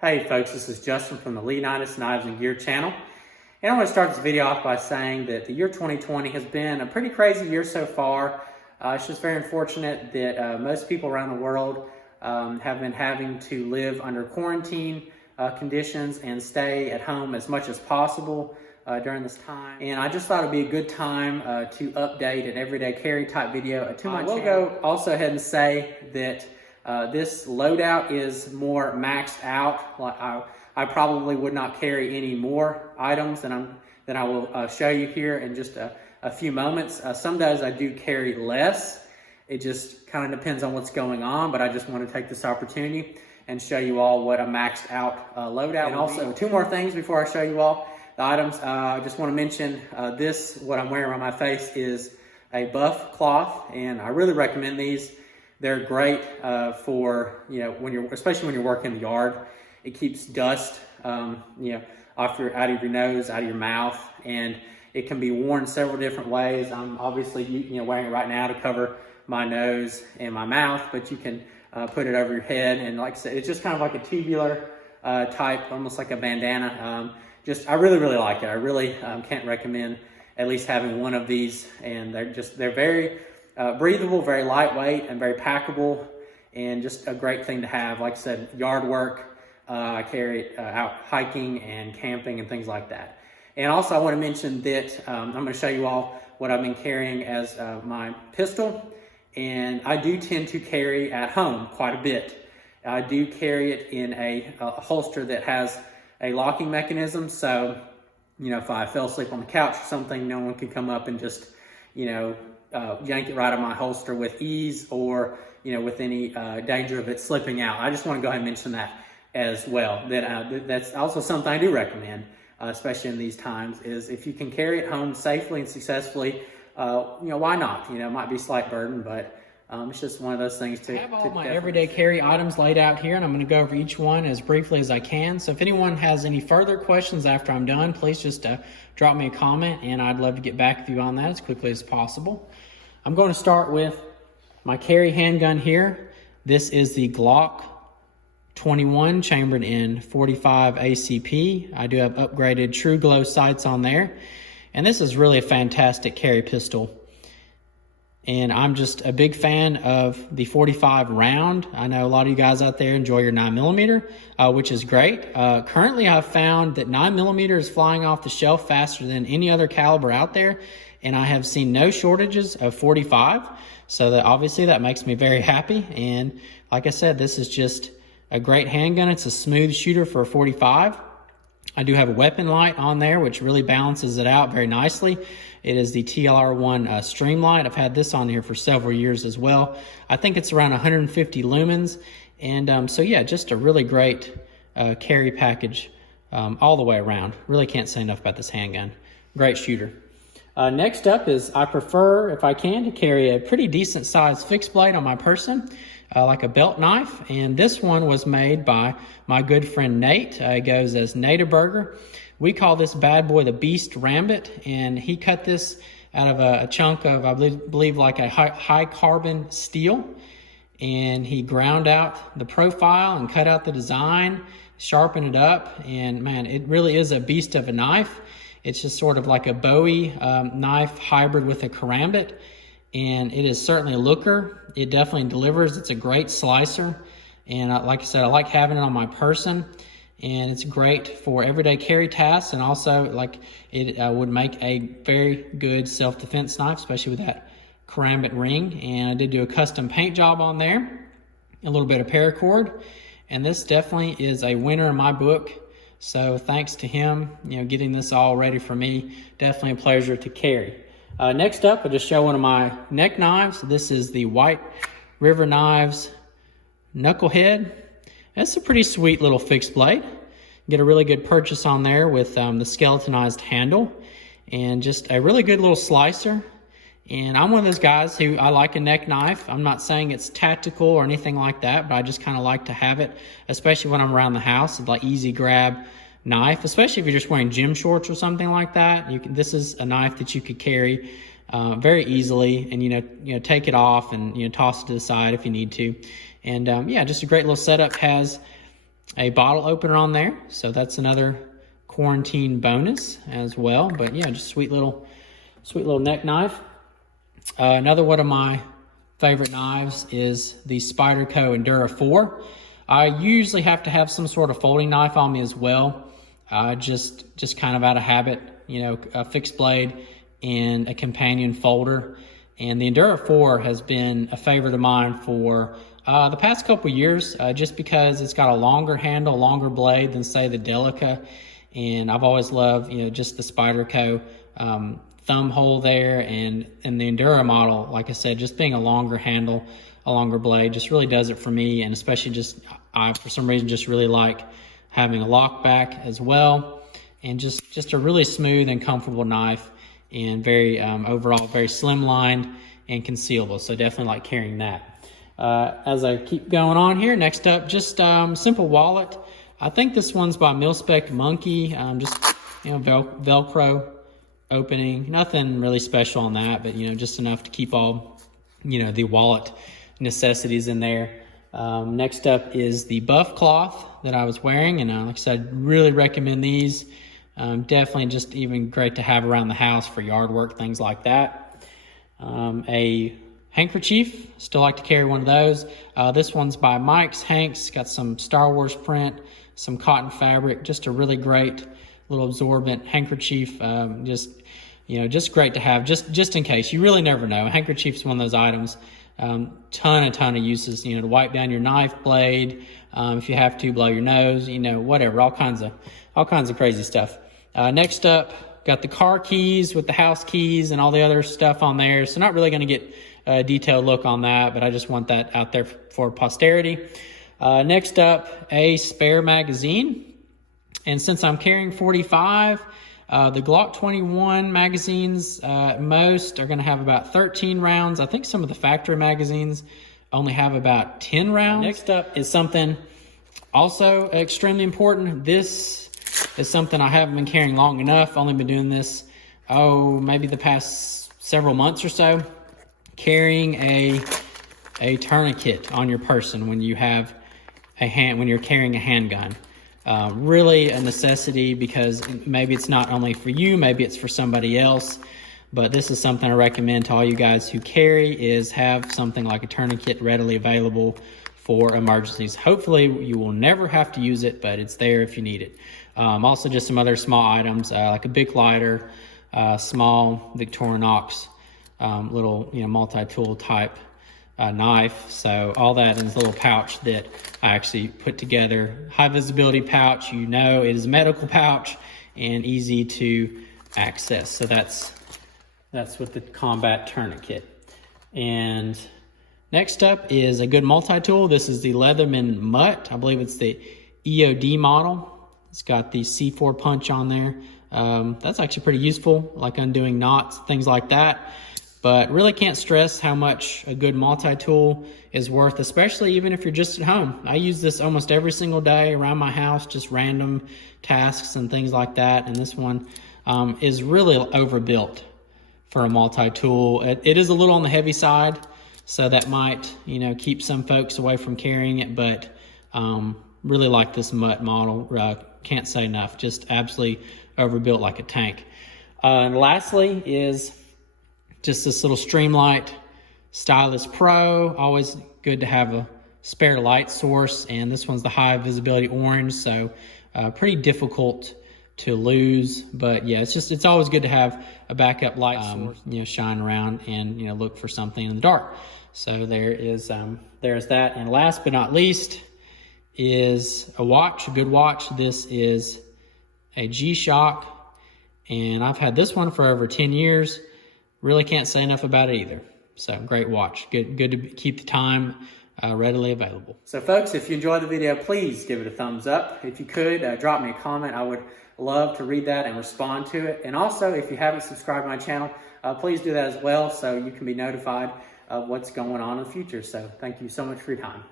Hey folks, this is Justin from the Leonidas Knives and Gear channel. And I want to start this video off by saying that the year 2020 has been a pretty crazy year so far. It's just very unfortunate that most people around the world have been having to live under quarantine conditions and stay at home as much as possible during this time. And I just thought it'd be a good time to update an everyday carry type video to my channel. We'll go also ahead and say that this loadout is more maxed out. Like I probably would not carry any more items than I will show you here in just a few moments. Some days I do carry less. It just kind of depends on what's going on, but I just want to take this opportunity and show you all what a maxed out loadout. And also two more things before I show you all the items. I just want to mention what I'm wearing on my face is a buff cloth, and I really recommend these. They're great for, especially when you're working in the yard. It keeps dust, out of your nose, out of your mouth, and it can be worn several different ways. I'm obviously, wearing it right now to cover my nose and my mouth, but you can put it over your head. And like I said, it's just kind of like a tubular type, almost like a bandana. I really, really like it. I really can't recommend at least having one of these. And they're very breathable, very lightweight, and very packable, and just a great thing to have. Like I said, yard work, I carry it out hiking and camping and things like that. And also I want to mention that I'm going to show you all what I've been carrying as my pistol, and I do tend to carry at home quite a bit. I do carry it in a holster that has a locking mechanism, so if I fell asleep on the couch or something, no one could come up and just yank it right out of my holster with ease, or with any danger of it slipping out. I just want to go ahead and mention that as well. That's also something I do recommend, especially in these times, is if you can carry it home safely and successfully, why not? It might be a slight burden, but it's just one of those things to. I have all my everyday carry items laid out here, and I'm going to go over each one as briefly as I can. So if anyone has any further questions after I'm done, please just drop me a comment, and I'd love to get back with you on that as quickly as possible. I'm going to start with my carry handgun here. This is the Glock 21 chambered in 45 ACP. I do have upgraded True Glow sights on there, and this is really a fantastic carry pistol. And I'm just a big fan of the 45 round. I know a lot of you guys out there enjoy your 9mm, which is great. Currently, I've found that 9mm is flying off the shelf faster than any other caliber out there, and I have seen no shortages of 45. So obviously that makes me very happy. And like I said, this is just a great handgun. It's a smooth shooter for a 45. I do have a weapon light on there, which really balances it out very nicely. It is the TLR1 Streamlight. I've had this on here for several years as well. I think it's around 150 lumens. And so yeah, just a really great carry package all the way around. Really can't say enough about this handgun. Great shooter. Next up is, I prefer, if I can, to carry a pretty decent sized fixed blade on my person, like a belt knife. And this one was made by my good friend Nate. It goes as Naderberger. We call this bad boy the Beast Rambit, and he cut this out of a chunk of, I believe like a high carbon steel. And he ground out the profile and cut out the design, sharpened it up, and man, it really is a beast of a knife. It's just sort of like a Bowie knife hybrid with a karambit, and it is certainly a looker. It definitely delivers. It's a great slicer, and like I said, I like having it on my person, and it's great for everyday carry tasks, and also like it would make a very good self-defense knife, especially with that karambit ring. And I did do a custom paint job on there, a little bit of paracord, and this definitely is a winner in my book. So thanks to him, getting this all ready for me. Definitely a pleasure to carry. Next up, I'll just show one of my neck knives. This is the White River Knives Knucklehead. It's a pretty sweet little fixed blade. Get a really good purchase on there with the skeletonized handle, and just a really good little slicer. And I'm one of those guys who, I like a neck knife. I'm not saying it's tactical or anything like that, but I just kind of like to have it, especially when I'm around the house. It's like easy grab knife, especially if you're just wearing gym shorts or something like that. This is a knife that you could carry very easily, and take it off and toss it to the side if you need to. And yeah, just a great little setup. Has a bottle opener on there, so that's another quarantine bonus as well. But yeah, just sweet little neck knife. Another one of my favorite knives is the Spyderco Endura 4. I usually have to have some sort of folding knife on me as well, just kind of out of habit, you know, a fixed blade and a companion folder. And the Endura 4 has been a favorite of mine for the past couple years, just because it's got a longer handle, longer blade than say the Delica. And I've always loved, you know, just the Spyderco thumb hole there, and the Endura model, like I said, just being a longer handle, a longer blade, just really does it for me. And especially just, I for some reason just really like having a lock back as well, and just a really smooth and comfortable knife, and very overall very slimlined and concealable. So definitely like carrying that. As I keep going on here, next up, just simple wallet. I think this one's by Mil-Spec Monkey. Just, you know, Velcro opening, nothing really special on that, but you know, just enough to keep all, you know, the wallet necessities in there. Next up is the buff cloth that I was wearing, and like I said, really recommend these. Definitely just even great to have around the house for yard work, things like that. A handkerchief, still like to carry one of those. This one's by Mike's Hanks, got some Star Wars print, some cotton fabric, just a really great little absorbent handkerchief. Just, you know, just great to have, just in case. You really never know. A handkerchief is one of those items. Ton of uses, you know, to wipe down your knife blade, if you have to, blow your nose, you know, whatever, all kinds of crazy stuff. Next up, got the car keys with the house keys and all the other stuff on there. So not really going to get a detailed look on that, but I just want that out there for posterity. Next up, a spare magazine. And since I'm carrying 45, the Glock 21 magazines, most are going to have about 13 rounds. I think some of the factory magazines only have about 10 rounds. Next up is something also extremely important. This is something I haven't been carrying long enough. Only been doing this, maybe the past several months or so. Carrying a tourniquet on your person when you have when you're carrying a handgun. Really a necessity, because maybe it's not only for you, maybe it's for somebody else, but this is something I recommend to all you guys who carry, is have something like a tourniquet readily available for emergencies. Hopefully you will never have to use it, but it's there if you need it. Also just some other small items, like a Bic lighter, small Victorinox, little, you know, multi-tool type knife. So all that in this little pouch that I actually put together. High visibility pouch, you know, it is a medical pouch and easy to access. So that's with the combat tourniquet. And next up is a good multi-tool. This is the Leatherman Mutt. I believe it's the EOD model. It's got the C4 punch on there. That's actually pretty useful, like undoing knots, things like that. But really can't stress how much a good multi-tool is worth, especially even if you're just at home. I use this almost every single day around my house, just random tasks and things like that. And this one is really overbuilt for a multi-tool. It is a little on the heavy side, so that might, you know, keep some folks away from carrying it. But really like this Mutt model. Can't say enough. Just absolutely overbuilt like a tank. And lastly is just this little Streamlight Stylus Pro. Always good to have a spare light source, and this one's the high visibility orange, so pretty difficult to lose. But yeah, it's always good to have a backup light source, you know, shine around and, you know, look for something in the dark. So there's that. And last but not least is a watch, a good watch. This is a G-Shock, and I've had this one for over 10 years. Really can't say enough about it either. So great watch. Good to keep the time readily available. So folks, if you enjoyed the video, please give it a thumbs up. If you could, drop me a comment. I would love to read that and respond to it. And also, if you haven't subscribed to my channel, please do that as well, so you can be notified of what's going on in the future. So thank you so much for your time.